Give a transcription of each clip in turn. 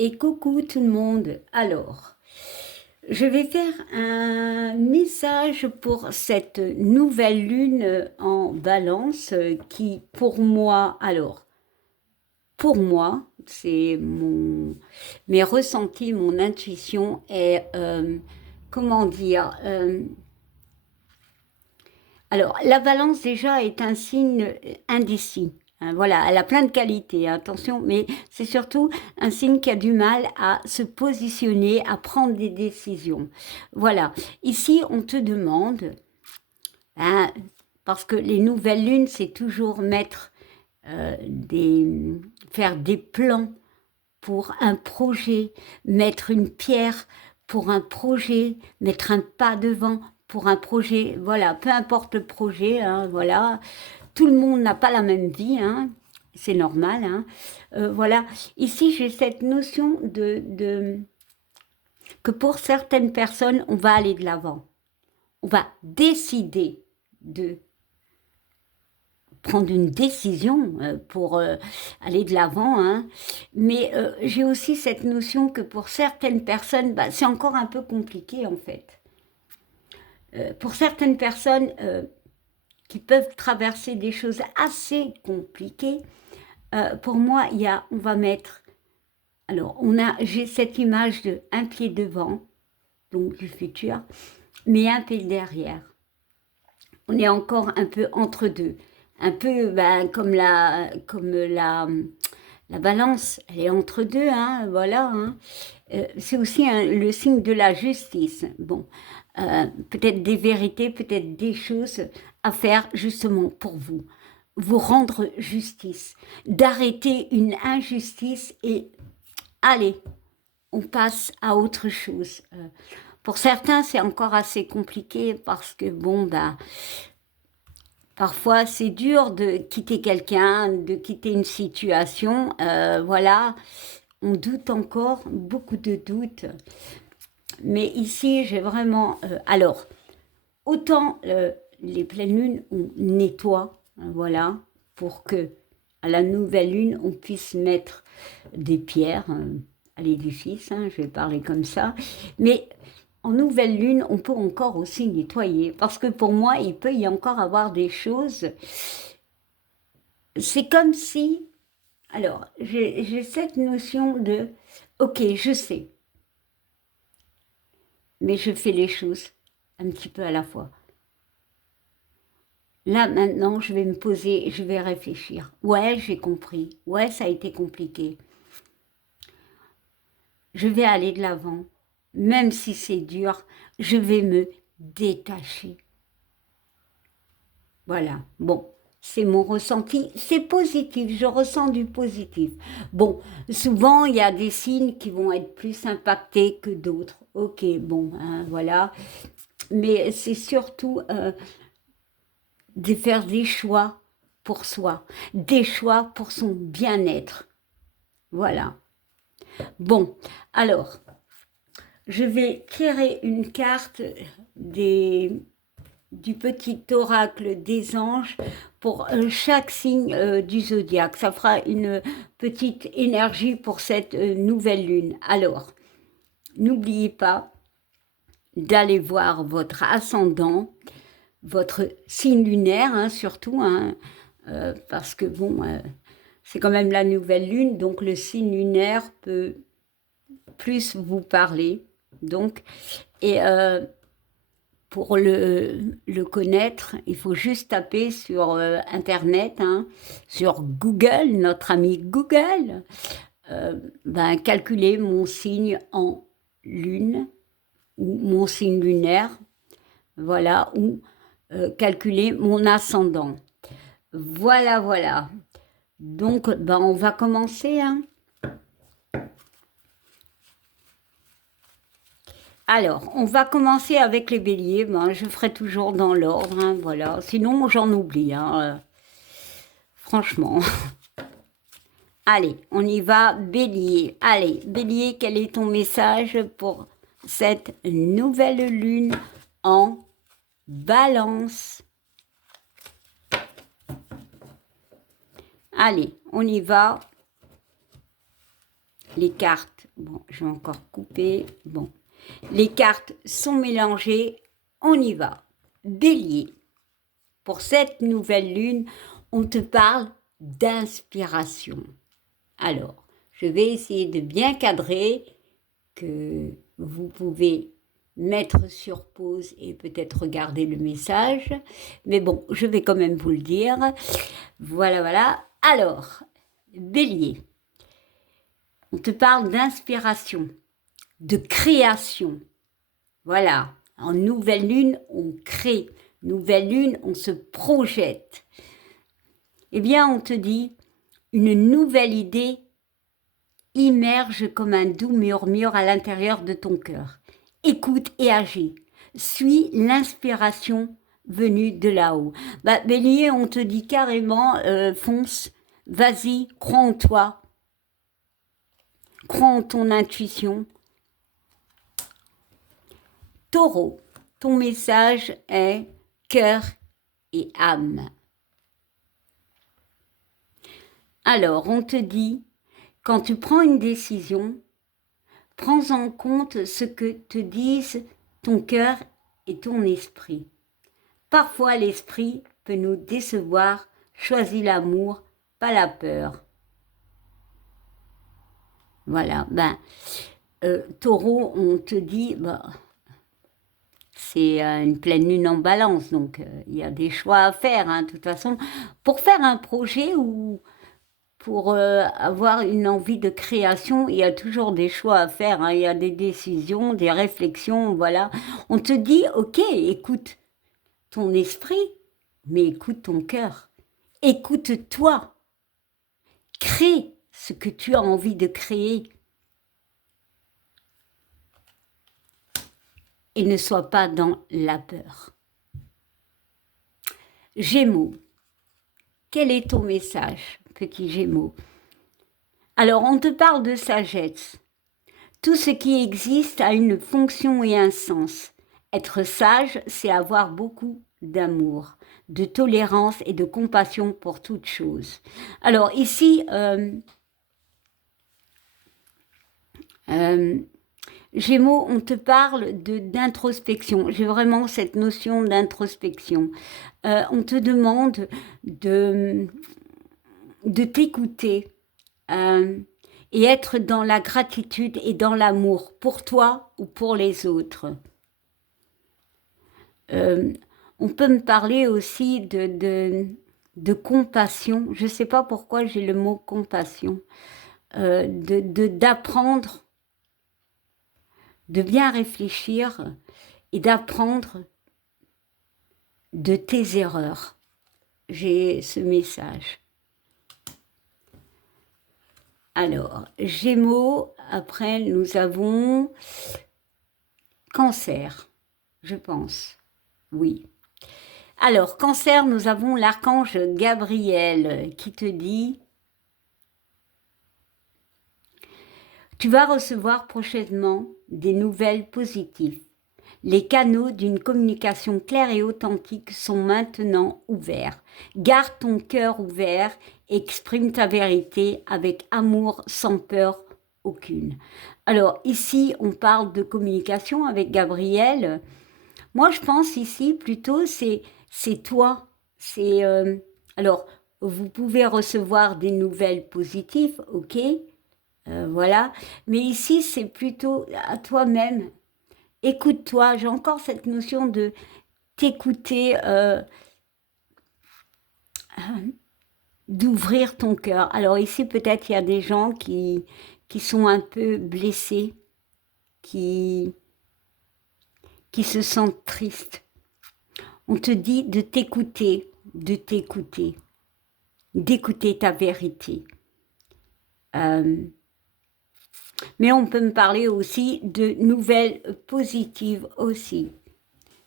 Et coucou tout le monde. Alors, je vais faire un message pour cette nouvelle lune en Balance qui, pour moi, c'est mes ressentis, mon intuition et comment dire. Alors, la Balance déjà est un signe indécis. Hein, voilà, elle a plein de qualités, attention, mais c'est surtout un signe qui a du mal à se positionner, à prendre des décisions. Voilà, ici on te demande, hein, parce que les nouvelles lunes, c'est toujours faire des plans pour un projet, mettre une pierre pour un projet, mettre un pas devant pour un projet. Voilà, peu importe le projet, hein, voilà. Tout le monde n'a pas la même vie, hein, c'est normal. Hein. Voilà, ici j'ai cette notion que pour certaines personnes, on va aller de l'avant. On va décider de prendre une décision pour aller de l'avant. Hein. Mais j'ai aussi cette notion que pour certaines personnes, bah, c'est encore un peu compliqué en fait. Pour certaines personnes qui peuvent traverser des choses assez compliquées, pour moi, on va mettre, alors j'ai cette image de un pied devant, donc du futur, mais un pied derrière. On est encore un peu entre deux, un peu ben, la balance, elle est entre deux, hein, voilà. Hein. C'est aussi le signe de la justice. Bon, peut-être des vérités, peut-être des choses à faire justement pour vous. Vous rendre justice, d'arrêter une injustice et allez, on passe à autre chose. Pour certains, c'est encore assez compliqué parce que bon, bah, parfois, c'est dur de quitter quelqu'un, de quitter une situation. Voilà, on doute encore, beaucoup de doutes. Mais ici, j'ai vraiment... alors, autant les pleines lunes, on nettoie, hein, voilà, pour que à la nouvelle lune, on puisse mettre des pierres à l'édifice, hein, je vais parler comme ça. Mais en nouvelle lune, on peut encore aussi nettoyer, parce que pour moi, il peut y encore avoir des choses. C'est comme si, alors, j'ai cette notion de, ok, je sais, mais je fais les choses un petit peu à la fois. Là, maintenant, je vais me poser, je vais réfléchir. Ouais, j'ai compris. Ouais, ça a été compliqué. Je vais aller de l'avant. Même si c'est dur, je vais me détacher. Voilà. Bon, c'est mon ressenti. C'est positif. Je ressens du positif. Bon, souvent, il y a des signes qui vont être plus impactés que d'autres. Ok, bon, hein, voilà. Mais c'est surtout de faire des choix pour soi, des choix pour son bien-être. Voilà. Bon, alors, je vais tirer une carte du petit oracle des anges pour chaque signe du zodiaque. Ça fera une petite énergie pour cette nouvelle lune. Alors, n'oubliez pas d'aller voir votre ascendant, votre signe lunaire, hein, surtout, hein, parce que bon, c'est quand même la nouvelle lune, donc le signe lunaire peut plus vous parler. Donc, et pour le connaître, il faut juste taper sur Internet, hein, sur Google, notre ami Google, ben, calculer mon signe en lune, ou mon signe lunaire, voilà, ou calculer mon ascendant. Voilà, voilà. Donc, ben, on va commencer, hein. Alors, on va commencer avec les béliers. Ben, je ferai toujours dans l'ordre, hein, voilà. Sinon, j'en oublie, hein, franchement. Allez, on y va, bélier. Allez, bélier, quel est ton message pour cette nouvelle lune en balance? Allez, on y va. les cartes, bon, je vais encore couper, bon, les cartes sont mélangées, on y va. Bélier, pour cette nouvelle lune, on te parle d'inspiration. Alors, je vais essayer de bien cadrer, que vous pouvez mettre sur pause et peut-être regarder le message. Mais bon, je vais quand même vous le dire. Voilà, voilà. Alors, Bélier, on te parle d'inspiration, de création. Voilà. En nouvelle lune, on crée. Nouvelle lune, on se projette. Eh bien, on te dit, une nouvelle idée immerge comme un doux murmure à l'intérieur de ton cœur. Écoute et agis. Suis l'inspiration venue de là-haut. Bah, Bélier, on te dit carrément, fonce, vas-y, crois en toi, crois en ton intuition. Taureau, ton message est cœur et âme. Alors, on te dit, quand tu prends une décision, prends en compte ce que te disent ton cœur et ton esprit. Parfois, l'esprit peut nous décevoir. Choisis l'amour, pas la peur. Voilà, Taureau, on te dit, c'est une pleine lune en balance, donc il y a des choix à faire, hein, de toute façon. Pour faire un projet ou pour avoir une envie de création, il y a toujours des choix à faire, hein, il y a des décisions, des réflexions, voilà. On te dit, ok, écoute ton esprit, mais écoute ton cœur. Écoute-toi. Crée ce que tu as envie de créer. Et ne sois pas dans la peur. Gémeaux. Quel est ton message, petit Gémeaux? Alors, on te parle de sagesse. Tout ce qui existe a une fonction et un sens. Être sage, c'est avoir beaucoup d'amour, de tolérance et de compassion pour toute chose. Alors ici, Gémeaux, on te parle d'introspection. J'ai vraiment cette notion d'introspection. On te demande de t'écouter et être dans la gratitude et dans l'amour pour toi ou pour les autres. On peut me parler aussi de compassion. Je ne sais pas pourquoi j'ai le mot compassion. D'apprendre, de bien réfléchir et d'apprendre de tes erreurs. J'ai ce message. Alors, Gémeaux, après nous avons Cancer, je pense. Oui. Alors, Cancer, nous avons l'archange Gabriel qui te dit « Tu vas recevoir prochainement des nouvelles positives. Les canaux d'une communication claire et authentique sont maintenant ouverts. Garde ton cœur ouvert, exprime ta vérité avec amour sans peur aucune. » Alors ici, on parle de communication avec Gabriel. Moi, je pense ici plutôt c'est toi. C'est alors vous pouvez recevoir des nouvelles positives, ok, voilà. Mais ici, c'est plutôt à toi-même. Écoute-toi, j'ai encore cette notion de t'écouter, d'ouvrir ton cœur. Alors ici, peut-être il y a des gens qui sont un peu blessés, qui se sentent tristes. On te dit de t'écouter, d'écouter ta vérité. Mais on peut me parler aussi de nouvelles positives aussi.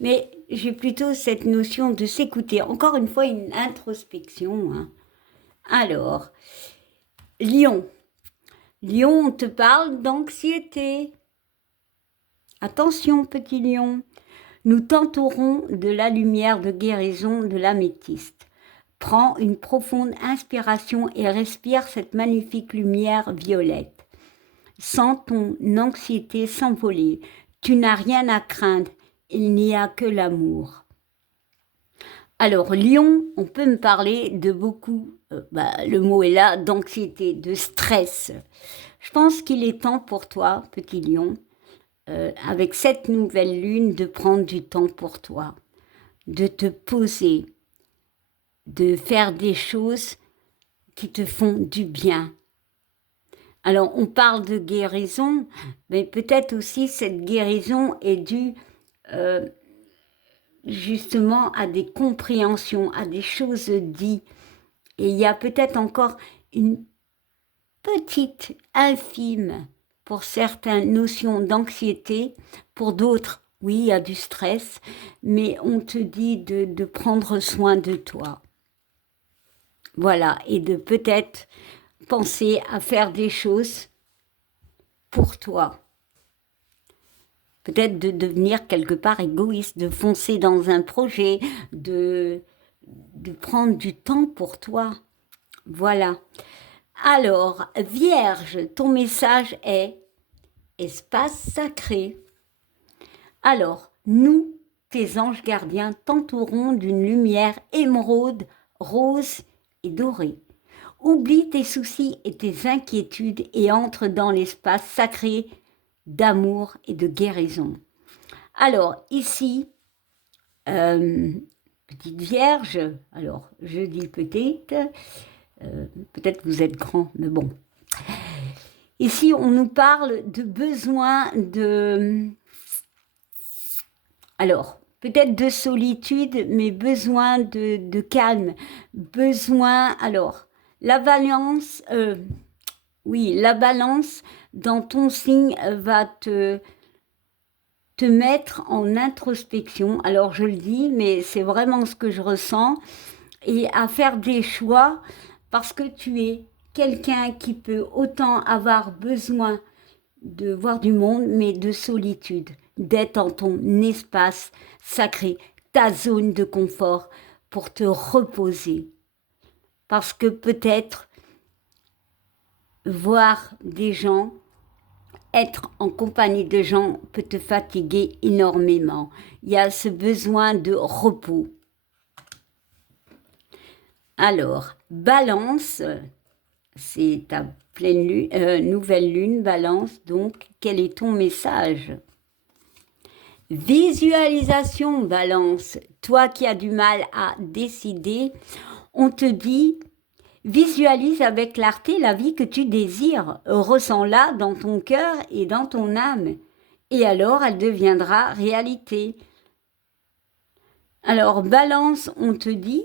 Mais j'ai plutôt cette notion de s'écouter. Encore une fois, une introspection. Hein. Alors, Lion. Lion, on te parle d'anxiété. Attention, petit lion. Nous t'entourons de la lumière de guérison de l'améthyste. Prends une profonde inspiration et respire cette magnifique lumière violette. Sens ton anxiété s'envoler. Tu n'as rien à craindre, il n'y a que l'amour. Alors, Lion, on peut me parler de beaucoup, le mot est là, d'anxiété, de stress. Je pense qu'il est temps pour toi, petit Lion, avec cette nouvelle lune, de prendre du temps pour toi, de te poser, de faire des choses qui te font du bien. Alors, on parle de guérison, mais peut-être aussi cette guérison est due justement à des compréhensions, à des choses dites. Et il y a peut-être encore une petite, infime, pour certaines notions d'anxiété, pour d'autres, oui, il y a du stress, mais on te dit de prendre soin de toi. Voilà, et de peut-être penser à faire des choses pour toi. Peut-être de devenir quelque part égoïste, de foncer dans un projet, de prendre du temps pour toi. Voilà. Alors, Vierge, ton message est espace sacré. Alors, nous, tes anges gardiens, t'entourons d'une lumière émeraude, rose et dorée. Oublie tes soucis et tes inquiétudes et entre dans l'espace sacré d'amour et de guérison. Alors, ici, petite Vierge, alors je dis peut-être vous êtes grand, mais bon. Ici, on nous parle de besoin de... Alors, peut-être de solitude, mais besoin de calme. Besoin... Alors, la balance... oui, la balance dans ton signe va te mettre en introspection. Alors, je le dis, mais c'est vraiment ce que je ressens. Et à faire des choix parce que tu es quelqu'un qui peut autant avoir besoin de voir du monde, mais de solitude, d'être en ton espace sacré, ta zone de confort pour te reposer. Parce que peut-être voir des gens, être en compagnie de gens peut te fatiguer énormément. Il y a ce besoin de repos. Alors, Balance, c'est ta pleine lune, nouvelle lune, Balance, donc quel est ton message? Visualisation, Balance, toi qui as du mal à décider, on te dit, visualise avec clarté la vie que tu désires, ressens-la dans ton cœur et dans ton âme, et alors elle deviendra réalité. Alors, Balance, on te dit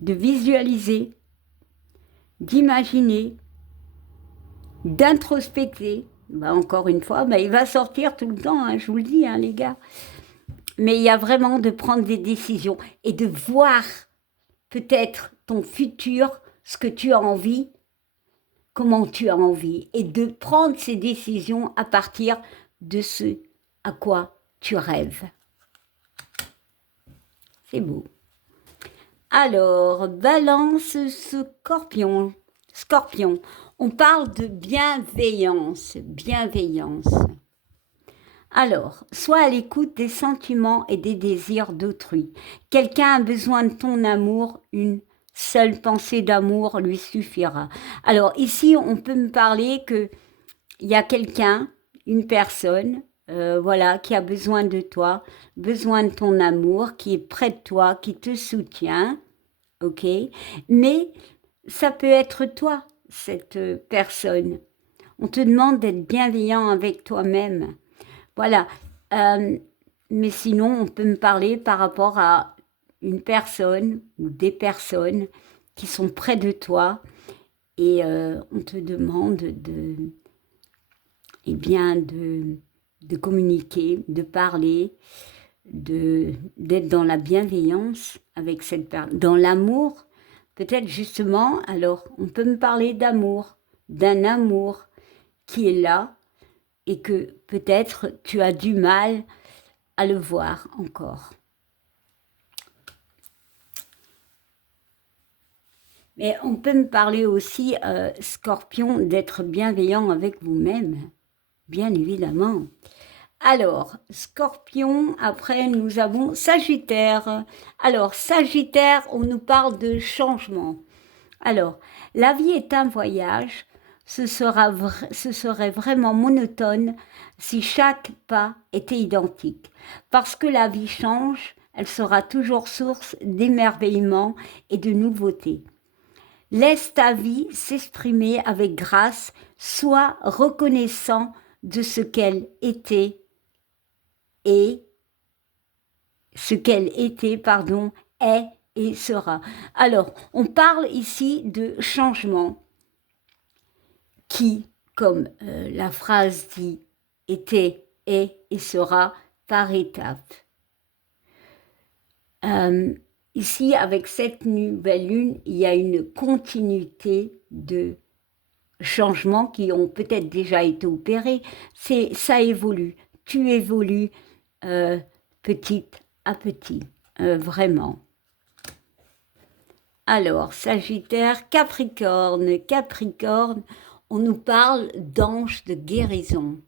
de visualiser, d'imaginer, d'introspecter. Encore une fois, il va sortir tout le temps, hein, je vous le dis, hein, les gars. Mais il y a vraiment de prendre des décisions et de voir peut-être ton futur, ce que tu as envie, comment tu as envie, et de prendre ces décisions à partir de ce à quoi tu rêves. C'est beau. Alors, Balance, Scorpion. Scorpion, on parle de bienveillance, bienveillance. Alors, sois à l'écoute des sentiments et des désirs d'autrui. Quelqu'un a besoin de ton amour, une seule pensée d'amour lui suffira. Alors ici, on peut me parler que il y a quelqu'un, une personne, voilà, qui a besoin de toi, besoin de ton amour, qui est près de toi, qui te soutient, ok? Mais ça peut être toi, cette personne. On te demande d'être bienveillant avec toi-même. Voilà. Mais sinon, on peut me parler par rapport à une personne ou des personnes qui sont près de toi et on te demande de communiquer, de parler, d'être dans la bienveillance avec cette personne, dans l'amour. Peut-être justement, alors, on peut me parler d'amour, d'un amour qui est là et que peut-être tu as du mal à le voir encore. Mais on peut me parler aussi, Scorpion, d'être bienveillant avec vous-même, bien évidemment. Alors, Scorpion, après nous avons Sagittaire. Alors, Sagittaire, on nous parle de changement. Alors, la vie est un voyage, ce serait vraiment monotone si chaque pas était identique. Parce que la vie change, elle sera toujours source d'émerveillement et de nouveautés. Laisse ta vie s'exprimer avec grâce, sois reconnaissant de ce qu'elle était et est et sera. Alors, on parle ici de changement qui, comme la phrase dit, était, est et sera par étapes. Ici, avec cette nouvelle lune, il y a une continuité de changements qui ont peut-être déjà été opérés. Ça évolue. Tu évolues petit à petit, vraiment. Alors, Sagittaire, Capricorne. Capricorne, on nous parle d'ange de guérison.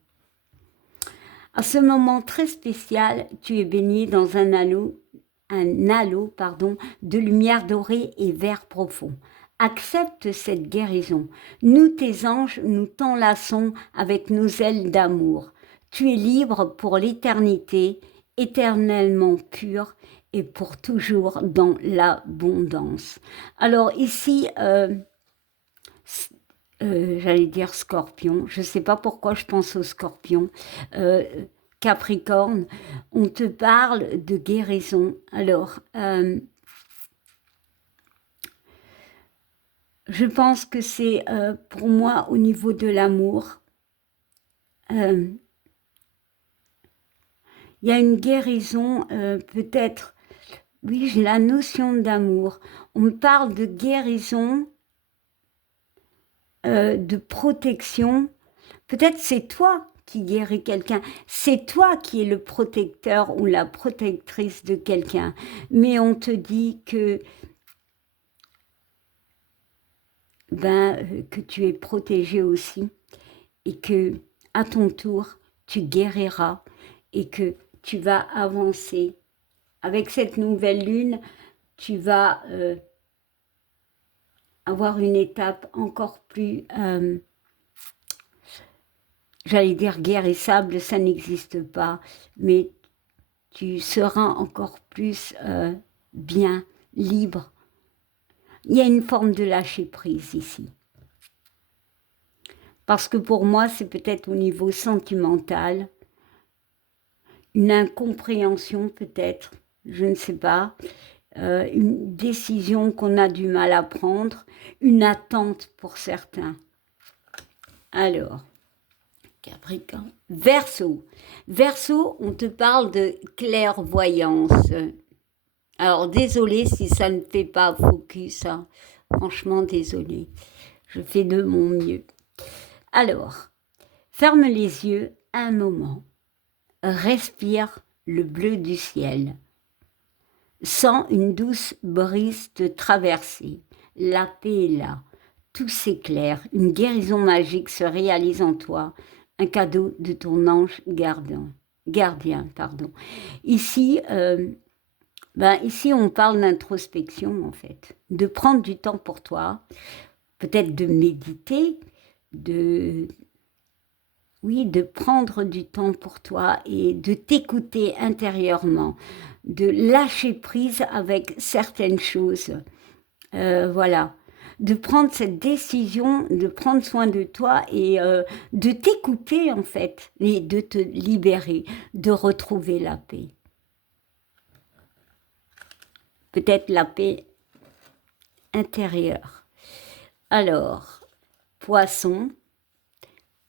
À ce moment très spécial, tu es baigné dans un halo de lumière dorée et vert profond. Accepte cette guérison. Nous, tes anges, nous t'enlaçons avec nos ailes d'amour. Tu es libre pour l'éternité, éternellement pur et pour toujours dans l'abondance. Alors ici, j'allais dire Scorpion, je ne sais pas pourquoi je pense au Scorpion. Capricorne, on te parle de guérison. Alors, je pense que c'est pour moi au niveau de l'amour. Il y a une guérison, peut-être, oui, j'ai la notion d'amour. On me parle de guérison, de protection. Peut-être c'est toi qui guéris quelqu'un. C'est toi qui es le protecteur ou la protectrice de quelqu'un. Mais on te dit que, que tu es protégé aussi et que, à ton tour, tu guériras et que tu vas avancer. Avec cette nouvelle lune, tu vas avoir une étape encore plus, j'allais dire guérissable, ça n'existe pas, mais tu seras encore plus bien, libre. Il y a une forme de lâcher prise ici. Parce que pour moi, c'est peut-être au niveau sentimental, une incompréhension peut-être, je ne sais pas, une décision qu'on a du mal à prendre, une attente pour certains. Alors, Capricorne. Verseau. Verseau, on te parle de clairvoyance. Alors, désolé si ça ne fait pas focus, hein. Franchement, désolé. Je fais de mon mieux. Alors, ferme les yeux un moment. Respire le bleu du ciel. Sens une douce brise te traverser. La paix est là. Tout s'éclaire. Une guérison magique se réalise en toi. Un cadeau de ton ange gardien. Ici, ici, on parle d'introspection, en fait. De prendre du temps pour toi. Peut-être de méditer, de prendre du temps pour toi et de t'écouter intérieurement, de lâcher prise avec certaines choses. Voilà. De prendre cette décision, de prendre soin de toi et de t'écouter en fait, et de te libérer, de retrouver la paix. Peut-être la paix intérieure. Alors, Poisson,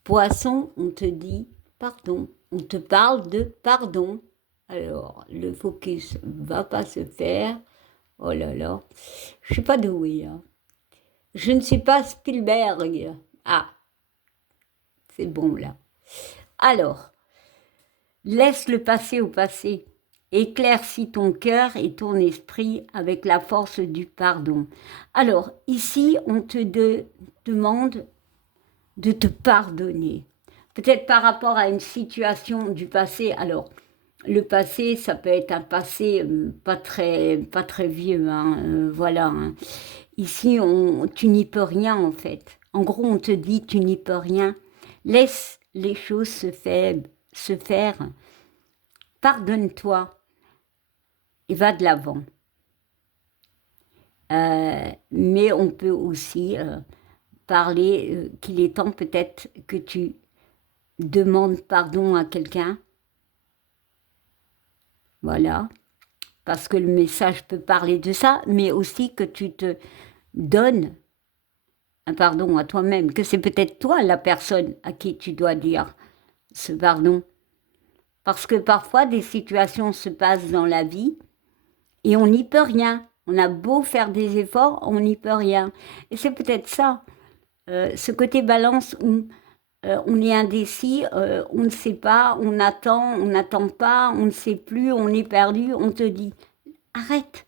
on te dit pardon, on te parle de pardon. Alors, le focus va pas se faire. Oh là là, je suis pas douée. Hein. Je ne suis pas Spielberg. Ah, c'est bon là. Alors, laisse le passé au passé. Éclaircis ton cœur et ton esprit avec la force du pardon. Alors, ici, on te demande de te pardonner. Peut-être par rapport à une situation du passé. Alors, le passé, ça peut être un passé pas très vieux, hein, voilà. Hein. Ici, tu n'y peux rien en fait. En gros, on te dit tu n'y peux rien. Laisse les choses se faire. Pardonne-toi et va de l'avant. Mais on peut aussi parler qu'il est temps peut-être que tu demandes pardon à quelqu'un. Voilà. Parce que le message peut parler de ça, mais aussi que tu te donnes un pardon à toi-même, que c'est peut-être toi la personne à qui tu dois dire ce pardon. Parce que parfois des situations se passent dans la vie et on n'y peut rien. On a beau faire des efforts, on n'y peut rien. Et c'est peut-être ça, ce côté balance où on est indécis, on ne sait pas, on n'attend pas, on ne sait plus, on est perdu, on te dit arrête,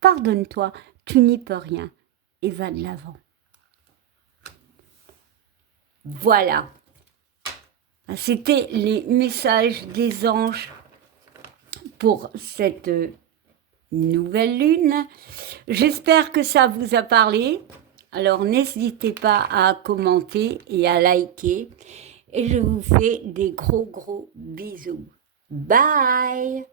pardonne-toi, tu n'y peux rien et va de l'avant. Voilà, c'était les messages des anges pour cette nouvelle lune. J'espère que ça vous a parlé. Alors n'hésitez pas à commenter et à liker. Et je vous fais des gros bisous. Bye!